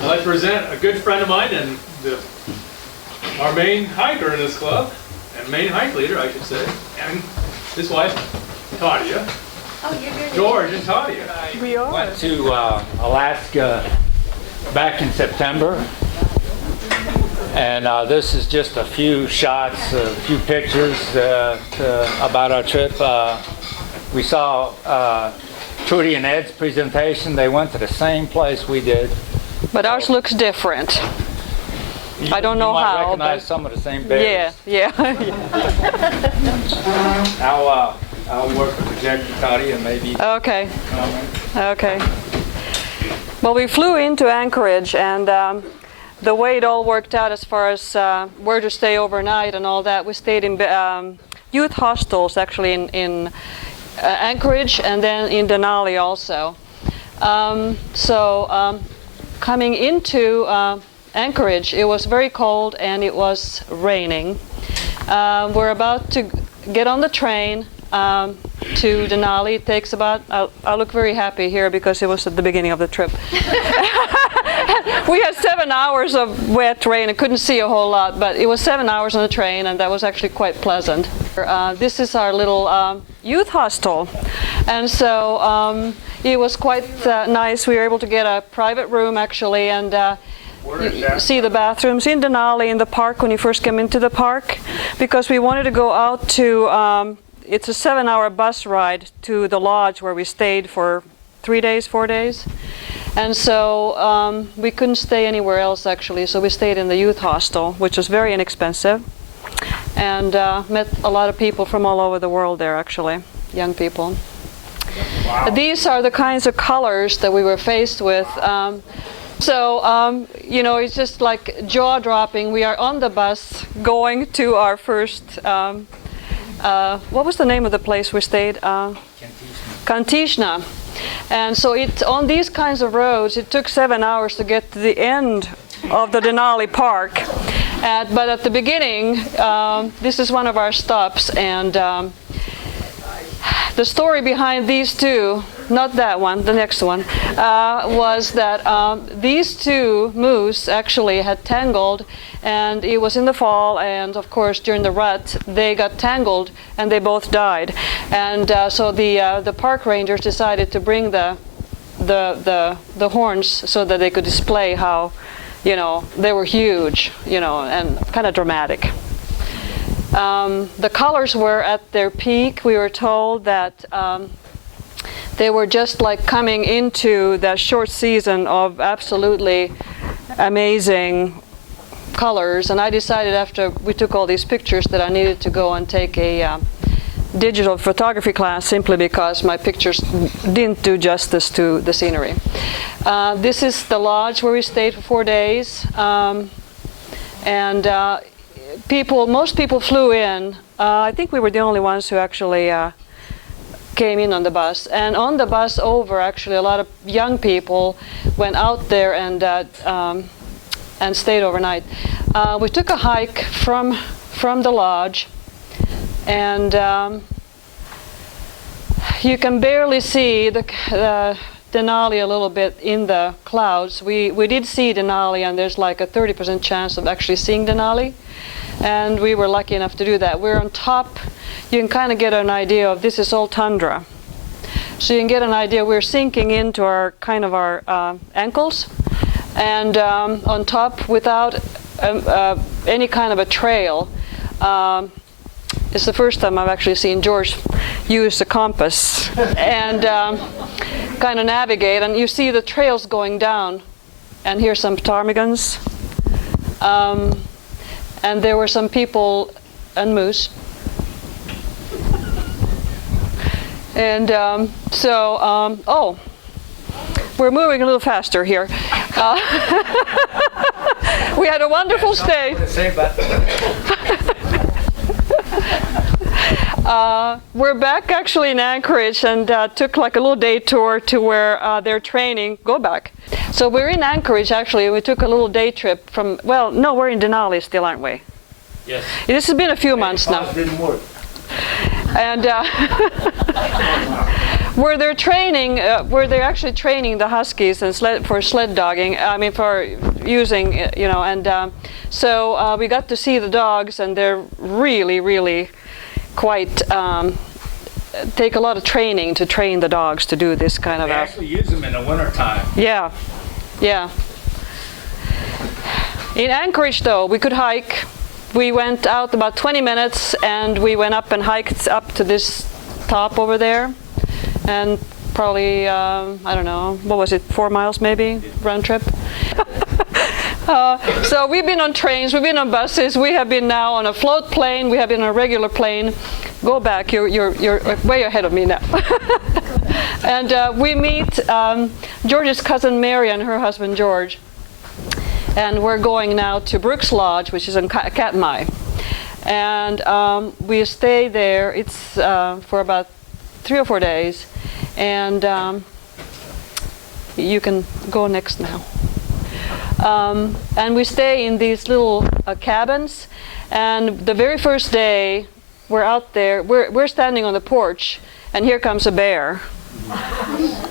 I'd like to present a good friend of mine and our main hiker in this club, and main hike leader, I should say, and his wife, Tarja. Oh, you're good. George and Tarja. We went to Alaska back in September, and this is just a few shots, a few pictures about our trip. We saw Trudy and Ed's presentation. They went to the same place we did. But ours looks different. I don't know you might how. recognize some of the same bears. Yeah. I'll work the projector, Tarja, and maybe Okay. comment. Okay. Well, we flew into Anchorage, and the way it all worked out as far as where to stay overnight and all that, we stayed in youth hostels actually in Anchorage and then in Denali also. Coming into Anchorage, it was very cold and it was raining. We're about to get on the train to Danali. It takes about, I look very happy here because it was at the beginning of the trip. We had 7 hours of wet rain. I couldn't see a whole lot, but it was 7 hours on the train, and that was actually quite pleasant. This is our little youth hostel, and so it was quite nice. We were able to get a private room actually, and you see the bathrooms in Denali in the park when you first came into the park, because we wanted to go out to it's a 7-hour bus ride to the lodge where we stayed for 3 days, 4 days. And so we couldn't stay anywhere else actually, so we stayed in the youth hostel, which was very inexpensive, and met a lot of people from all over the world there actually, young people. Wow. These are the kinds of colors that we were faced with. You know, it's just like jaw-dropping. We are on the bus going to our first what was the name of the place we stayed? Kantishna. And so on these kinds of roads, it took 7 hours to get to the end of the Denali Park. But at the beginning, this is one of our stops, and the story behind these two, not that one, the next one, was that these two moose actually had tangled, and it was in the fall, and of course during the rut they got tangled and they both died. And so the park rangers decided to bring the horns so that they could display how, you know, they were huge, you know, and kind of dramatic. The colors were at their peak. We were told that they were just like coming into that short season of absolutely amazing colors. And I decided after we took all these pictures that I needed to go and take a digital photography class, simply because my pictures didn't do justice to the scenery. This is the lodge where we stayed for 4 days. Most people flew in. I think we were the only ones who actually came in on the bus. And on the bus over, actually, a lot of young people went out there and stayed overnight. We took a hike from the lodge, and you can barely see the Denali a little bit in the clouds. We did see Denali, and there's like a 30% chance of actually seeing Denali. And we were lucky enough to do that. We're on top. You can kind of get an idea of this is all tundra. So you can get an idea. We're sinking into our ankles. And on top, without any kind of a trail, it's the first time I've actually seen George use the compass and kind of navigate. And you see the trails going down. And here's some ptarmigans. And there were some people and moose. And we're moving a little faster here. We had a wonderful stay. We're back actually in Anchorage, and took like a little day tour to where they're training. Go back. So we're in Anchorage actually. We took a little day trip from, well, no, we're in Denali still, aren't we? Yes. This has been a few months now. Didn't work. And where they're training, where they're actually training the huskies and for sled dogging. I mean, for using, you know, and so we got to see the dogs, and they're really, really quite. Take a lot of training to train the dogs to do this kind of. They actually use them in the wintertime. Yeah, yeah. In Anchorage, though, we could hike. We went out about 20 minutes, and we went up and hiked up to this top over there, and probably I don't know, what was it, 4 miles maybe round trip. So we've been on trains, we've been on buses, we have been now on a float plane, we have been on a regular plane. Go back, you're way ahead of me now. And we meet George's cousin Mary and her husband George. And we're going now to Brooks Lodge, which is in Katmai. And we stay there, it's for about 3 or 4 days. And you can go next now. And we stay in these little cabins. And the very first day, we're out there, we're standing on the porch, and here comes a bear.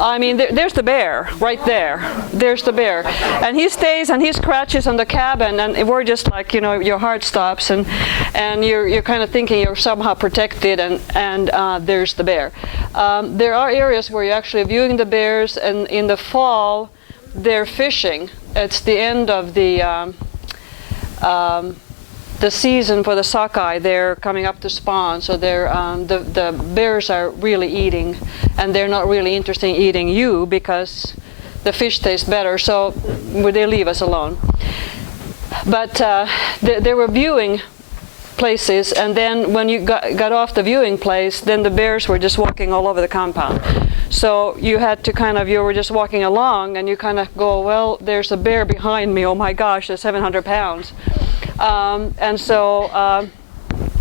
I mean, there's the bear right there. There's the bear, and he stays and he scratches on the cabin, and we're just like, you know, your heart stops, and you're kind of thinking you're somehow protected, and there's the bear. There are areas where you're actually viewing the bears, and in the fall, they're fishing. It's the end of the season for the sockeye. They're coming up to spawn, so they're the bears are really eating, and they're not really interested in eating you because the fish tastes better, so they leave us alone. But they were viewing places, and then when you got off the viewing place, then the bears were just walking all over the compound. So you had to you were just walking along, and you kind of go, well, there's a bear behind me, oh my gosh, they're 700 pounds. And so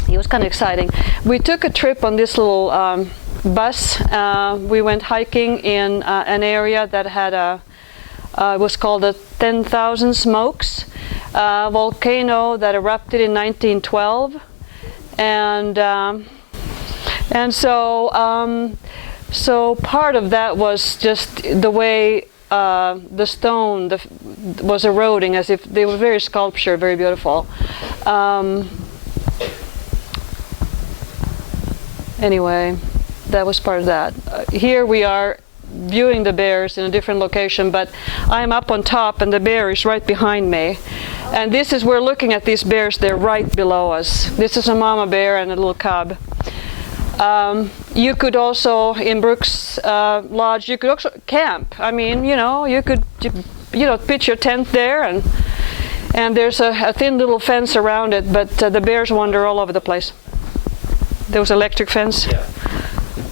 it was kind of exciting. We took a trip on this little bus. We went hiking in an area that had it was called the 10,000 Smokes volcano that erupted in 1912. And so part of that was just the way the stone was eroding, as if they were very sculpture, very beautiful. Anyway, that was part of that. Here we are viewing the bears in a different location, but I'm up on top and the bear is right behind me. And this is, we're looking at these bears, they're right below us. This is a mama bear and a little cub. You could also, in Brooks Lodge, you could also camp. I mean, you know, you could, pitch your tent there, and there's a thin little fence around it, but the bears wander all over the place. There was electric fence? Yeah.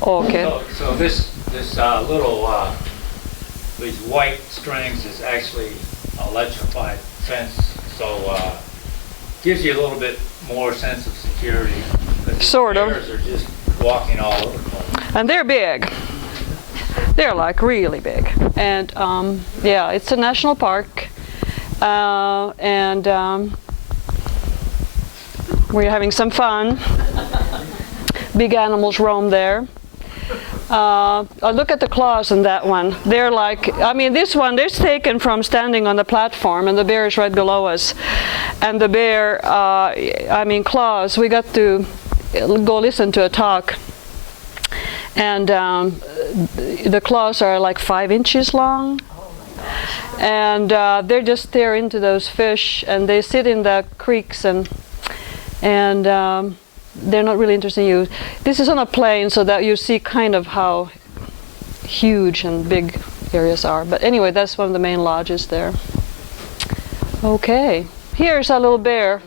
Oh, okay. So this little, these white strings is actually electrified fence, so gives you a little bit more sense of security. Sort of. Bears are just walking all over the place. And they're big. They're like really big. And yeah, it's a national park. And we're having some fun. Big animals roam there. Look at the claws on that one. They're like, I mean, this one, this taken from standing on the platform, and the bear is right below us. And the bear, claws, we got to go listen to a talk. And the claws are like 5 inches long. And they just stare into those fish, and they sit in the creeks, and they're not really interested in you. This is on a plane, so that you see kind of how huge and big areas are. But anyway, that's one of the main lodges there. Okay, here's our little bear.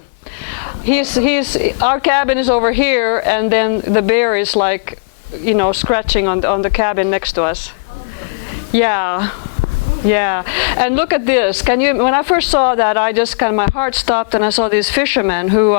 Our cabin is over here, and then the bear is like, scratching on the cabin next to us. Yeah. Yeah, and look at this. When I first saw that, I just my heart stopped, and I saw these fishermen who,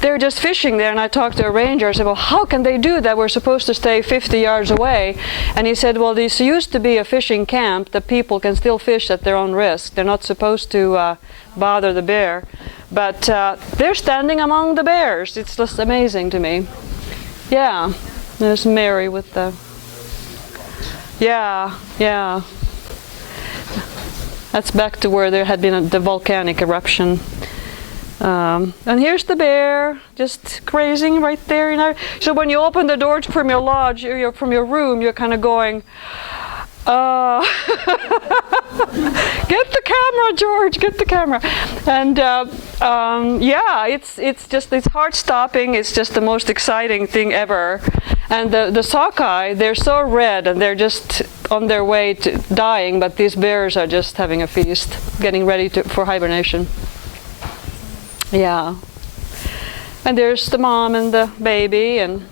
they're just fishing there, and I talked to a ranger. I said, well, how can they do that? We're supposed to stay 50 yards away. And he said, well, this used to be a fishing camp. The people can still fish at their own risk. They're not supposed to bother the bear. But they're standing among the bears. It's just amazing to me. Yeah, there's Mary with the... Yeah, yeah. That's back to where there had been the volcanic eruption. And here's the bear, just grazing right there. You know. So when you open the door from your lodge, from your room, you're kind of going, get the camera, George, get the camera. And yeah, it's heart-stopping. It's just the most exciting thing ever. And the sockeye, they're so red and they're just on their way to dying, but these bears are just having a feast, getting ready for hibernation. Yeah. And there's the mom and the baby, and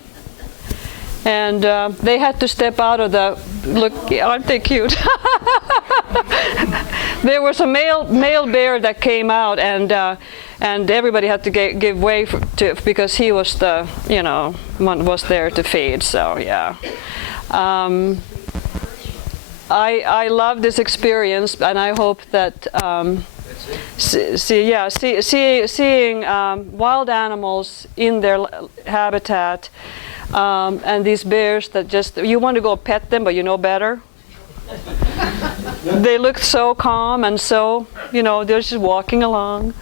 they had to step out of the, look, aren't they cute? There was a male bear that came out, and everybody had to give way to, because he was the, you know, one was there to feed. So yeah, I love this experience, and I hope that seeing wild animals in their habitat. And these bears that just, you want to go pet them, but you know better. They look so calm and so, you know, they're just walking along.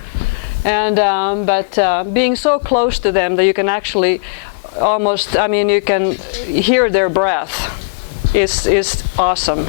And, but being so close to them that you can actually almost, I mean, you can hear their breath is awesome.